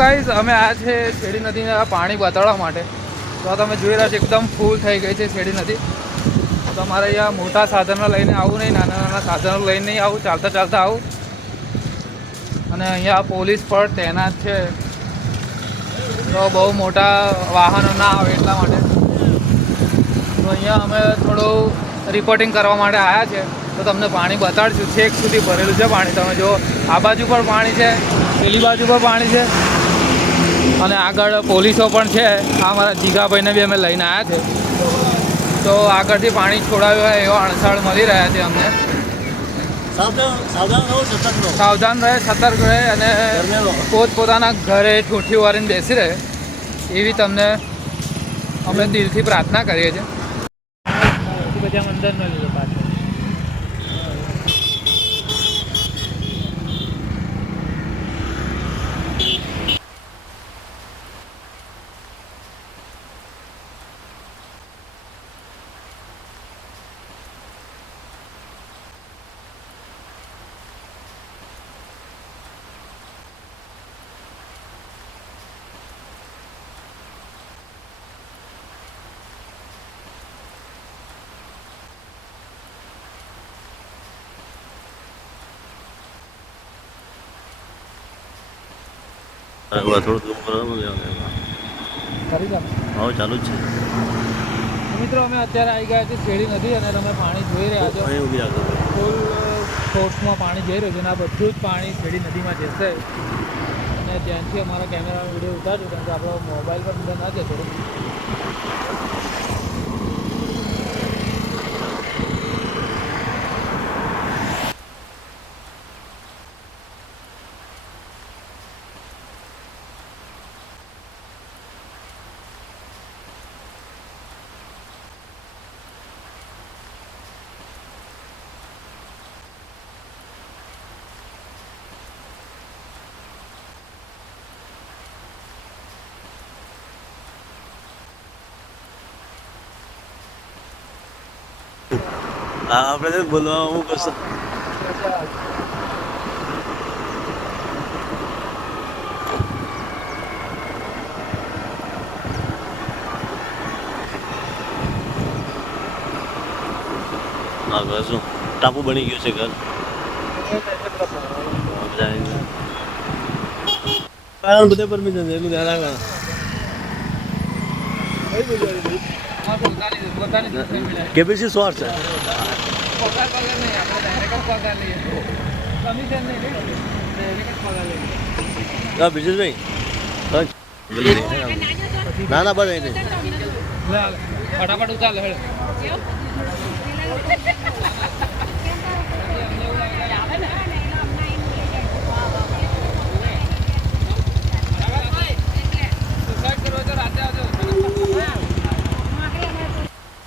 guys અમે આ છે શેડી નદીના પાણી બતાડવા માટે તો તમે જોઈ રહ્યા છો એકદમ ફૂલ થઈ ગઈ છે શેડી નદી તમારે અહીંયા મોટા સાધનો લઈને આવું નહીં નાના નાના સાધનો લઈને નહીં આવું ચાલતા ચાલતા આવું અને અહીંયા પોલીસ પણ તૈનાત છે તો બહુ મોટા વાહનો ના આવે એટલા માટે તો અહીંયા અમે થોડું રિપોર્ટિંગ કરવા માટે આવ્યા છે તો તમને પાણી બતાડશું છેક સુધી ભરેલું છે પાણી તમે જો આ બાજુ પણ પાણી છે પેલી બાજુ પણ પાણી છે અને આગળ પોલીસો પણ છે આ મારા જીગાભાઈને બી અમે લઈને આવ્યા છે તો આગળથી પાણી છોડાવ્યું હોય એવા અણસાળ મળી રહ્યા છે અમને સાવધાન રહે સતર્ક રહે અને પોતપોતાના ઘરે ઠૂઠી વારીને બેસી રહે એવી તમને અમે દિલથી પ્રાર્થના કરીએ છીએ બધા અંદર ન લીધો પાછો મિત્રો અમે અત્યારે આવી ગયા છે શેરી નદી અને તમે પાણી જોઈ રહ્યા છો ફૂલ પાણી જઈ રહ્યું છે અને આ બધું જ પાણી શેરી નદીમાં જશે અને ત્યાંથી અમારા કેમેરા વિડીયો ઉતારજો કારણ કે આપણો મોબાઈલ પર બધા ના જતો આપણે તો બોલવામાં હું કશું આગળ શું ટાપુ બની ગયું છે ઘર કારણ બધે પરમિશન છે એટલું ધ્યાન રાખવાનું કેબીસી સો છે બ્રિજેશભાઈ ના ના બસ ફટાફટ ઉતાર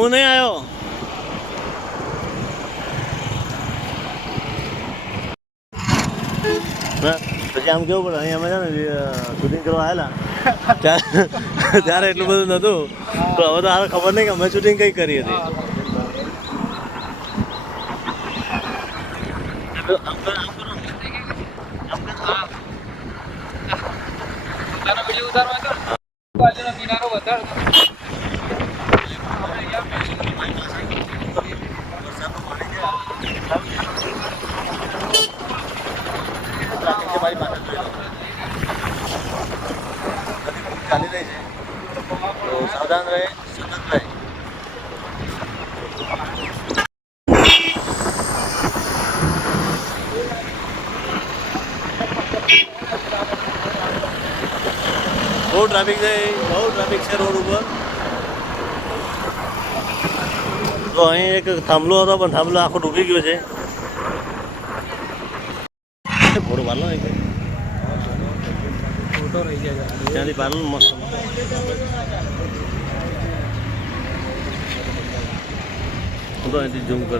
હું નહીં આવ્યો પછી આમ કેવું પડે અહીંયા અમે છે ને શૂટિંગ કરવા આવેલા ત્યારે એટલું બધું નતું તો હવે તો હાલ ખબર નહીં કે અમે શૂટિંગ કઈ કરી હતી ઉતારવા ચાલી રહી છે તો સાવધાન રહે સતત રહે બહુ ટ્રાફિક છે બહુ ટ્રાફિક છે રોડ ઉપર તો અહીં એક થાંભલો હતો પણ થાંભલો આખો ડૂબી ગયો છે બોર્ડ વાલો હું તો અહીંથી જવું કરે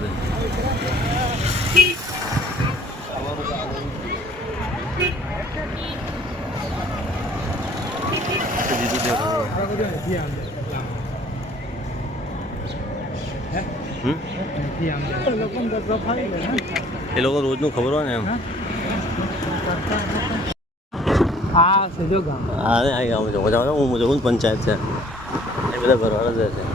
એ લોકો રોજનું ખબર હોય ને એમ હા સજો ગામ હા ને હું મજા હું પંચાયત છે એ બધા ભરવાના જ છે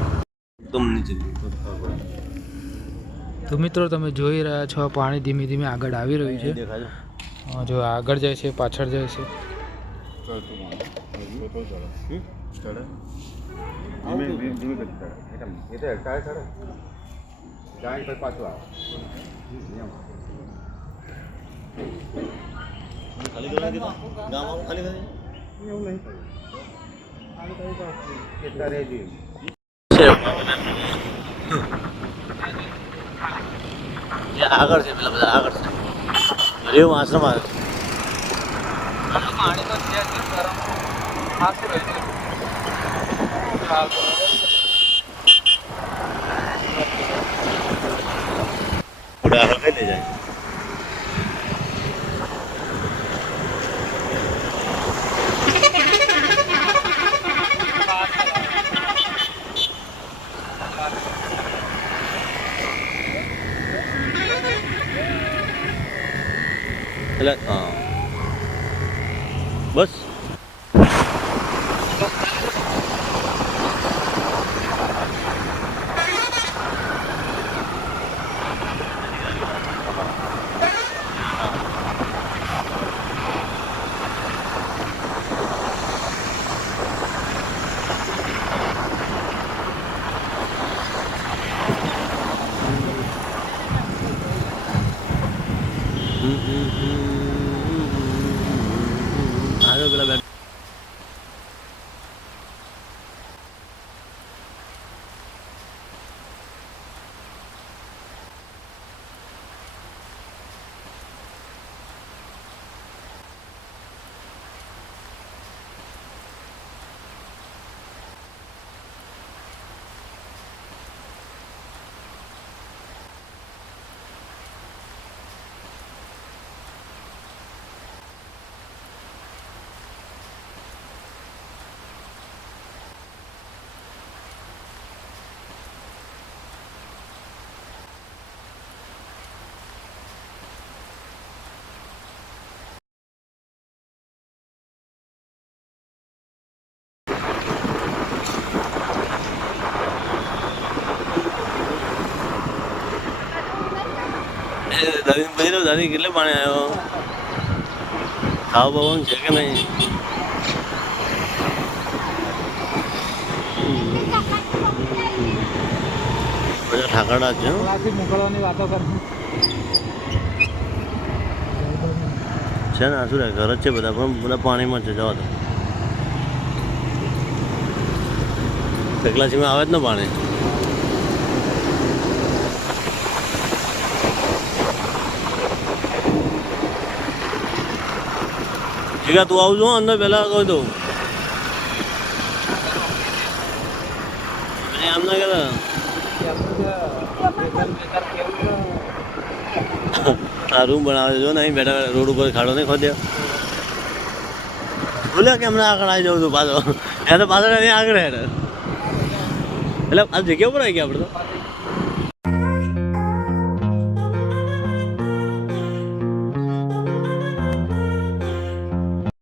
તો મિત્રો તમે જોઈ રહ્યા છો પાણી ધીમે ધીમે આગળ આવી રહ્યું છે જો આગળ જાય છે પાછળ જાય છે પાછું આવે ખાલી કરવા કીધું ગામ આવું ખાલી કરી એવું નહીં ખાલી કરી આગળ છે પેલા બધા આગળ છે રેવ આશ્રમ આવે આગળ કઈ જાય 啊。mm, hmm દાદી પૂછી દાદી કેટલે પાણી આવ્યો ખાવા બાવાનું છે કે નહીં ઠાકરડા છે મોકલવાની વાતો કરું છે ને જ છે બધા પણ બધા પાણીમાં છે જવા તો એકલાસીમાં આવે જ ને પાણી ભેગા તું આવજો અંદર પહેલાં કહી દઉં અને આમ ના કહેતા આ રૂમ બનાવે જો ને અહીં બેઠા રોડ ઉપર ખાડો નહીં ખોદ્યો બોલ્યા કે હમણાં આગળ આવી જાઉં છું પાછો એ તો પાછળ આગળ હેડ એટલે આ જગ્યા ઉપર આવી ગયા આપણે તો